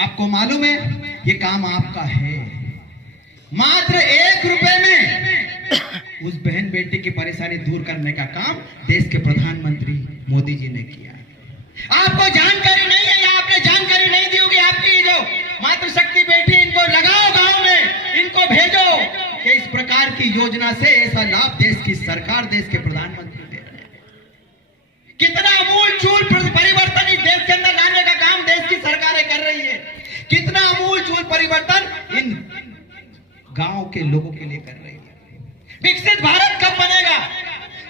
आपको मालूम है ये काम आपका है। मात्र 1 रुपए में उस बहन बेटी की परेशानी दूर करने का काम देश के प्रधानमंत्री मोदी जी ने किया। आपको जानकारी नहीं है या आपने जानकारी नहीं दी होगी। आपकी जो मातृशक्ति बेटी, इनको लगाओ गांव में, इनको भेजो कि इस प्रकार की योजना से ऐसा लाभ देश की सरकार, देश के प्रधानमंत्री दे रहे हैं। कितना अमूलचूल परिवर्तन इस देश के अंदर लाने का काम देश की सरकारें कर रही है। कितना अमूलचूल परिवर्तन इन गांव के लोगों के लिए कर रही है। विकसित भारत कब बनेगा?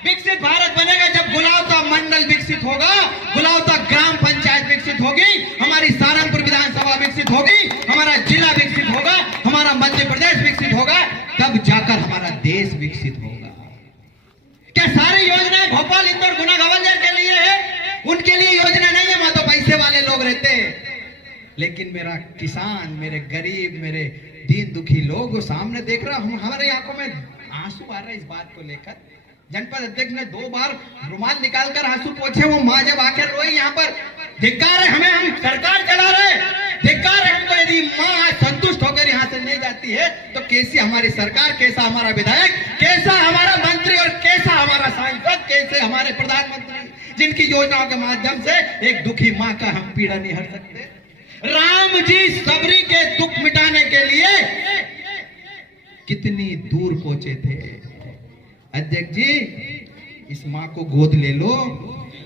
विकसित भारत बनेगा जब गुलावता मंडल विकसित होगा, गुलावता ग्राम पंचायत विकसित होगी, हमारी सहारनपुर विधानसभा विकसित होगी, हमारा जिला विकसित होगा, हमारा मध्य प्रदेश विकसित होगा, तब जाकर हमारा देश विकसित होगा। क्या सारी योजनाएं भोपाल, इंदौर, गुना, ग्वालियर के लिए है? उनके लिए योजना नहीं है, वहां तो पैसे वाले लोग रहते हैं। लेकिन मेरा किसान, मेरे गरीब, मेरे दीन दुखी लोग सामने देख रहा हूं, हमारे आंखों में आंसू आ रहे इस बात को लेकर। जनपद अध्यक्ष ने 2 बार रुमाल निकालकर आंसू पोंछे, वो मां जब आकर रोई, यहाँ पर धिक्कार है हमें, हम सरकार चला रहे, धिक्कार है हमको। यदि मां आज संतुष्ट होकर यहाँ से नहीं जाती है तो कैसी हमारी सरकार, कैसा हमारा विधायक, कैसा हमारा मंत्री और कैसा हमारा सांसद, कैसे हमारे प्रधानमंत्री, जिनकी योजनाओं के माध्यम से एक दुखी मां का हम पीड़ा नहीं हर सकते। राम जी सबरी के दुख मिटाने के लिए कितनी दूर पहुंचे थे। अध्यक्ष जी, इस मां को गोद ले लो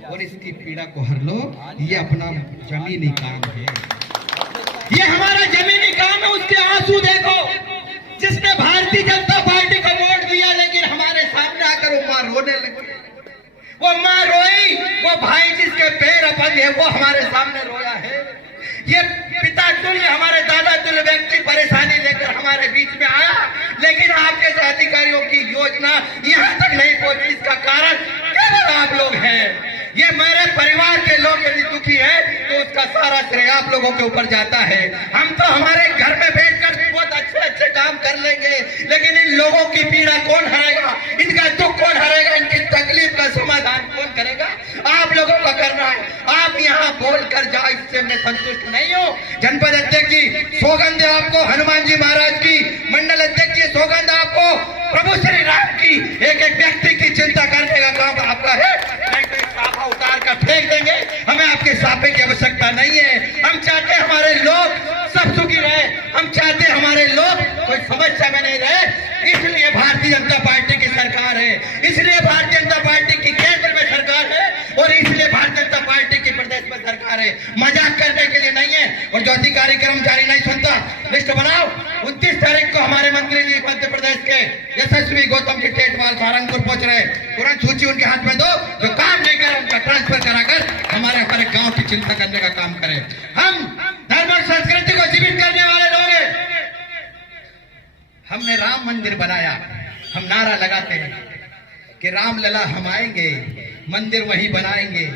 और इसकी पीड़ा को हर लो। ये अपना जमीनी काम है, ये हमारा जमीनी काम है। उसके आंसू देखो, जिसने भारतीय जनता पार्टी को वोट दिया, लेकिन हमारे सामने आकर वो मां रोने लगी। वो मां रोई, वो भाई जिसके पैर अपंग है वो हमारे सामने रोया है। ये पिता तुल्य, हमारे दादा तुल्य व्यक्ति परेशानी लेकर हमारे बीच में आया, लेकिन आपके अधिकारियों की योजना यहाँ तक नहीं पहुंची। इसका कारण केवल आप लोग हैं। ये मेरे परिवार के लोग यदि दुखी है तो उसका सारा श्रेय आप लोगों के ऊपर जाता है। हम तो हमारे घर में बैठकर बहुत अच्छे अच्छे काम कर लेंगे, लेकिन इन लोगों की पीड़ा कौन हरेगा, इनका दुख कौन हरेगा, इनकी तकलीफ का समाधान कौन करेगा? आप लोगों का करना है। आप यहाँ बोल कर जाओ, इससे मैं संतुष्ट नहीं हूँ। जनपद अध्यक्ष जी सौगंध है आपको, हनुमान जी महाराज की। मंडल अध्यक्ष जी सौगंध आपको, प्रभु श्री राम की। एक एक व्यक्ति की चिंता करने का काम आपका है। साफा उतार कर फेंक देंगे, हमें आपके साफे की आवश्यकता नहीं है। हम चाहते हैं हमारे लोग सब सुखी रहे, हम चाहते हैं हमारे लोग कोई समस्या में नहीं रहे। इसलिए भारतीय जनता पार्टी की सरकार है, इसलिए भारतीय जनता पार्टी की केंद्र में सरकार है, और इसलिए भारतीय जनता पार्टी की प्रदेश में सरकार है। मजाक करने के लिए नहीं है। और जो अधिकारी कर्मचारी नहीं सुनता, लिस्ट बनाओ। 29 तारीख को हमारे मंत्री जी मध्य प्रदेश के यशस्वी गौतम जी टेटवाल सहारनपुर पहुंच रहे। तुरंत सूची उनके हाथ में दो, जो काम नहीं करे उनका ट्रांसफर कराकर हमारे गांव की चिंता करने का काम करें। हम धर्म और संस्कृति को जीवित करने वाले लोग हैं। हमने राम मंदिर बनाया, हम नारा लगाते हैं कि राम लला हम आएंगे, मंदिर वहीं बनाएंगे।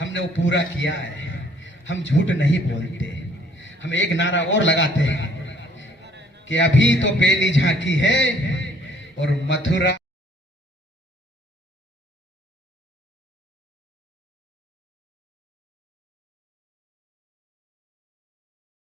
हमने वो पूरा किया है। हम झूठ नहीं बोलते। हम एक नारा और लगाते हैं कि अभी तो पहली झांकी है और मथुरा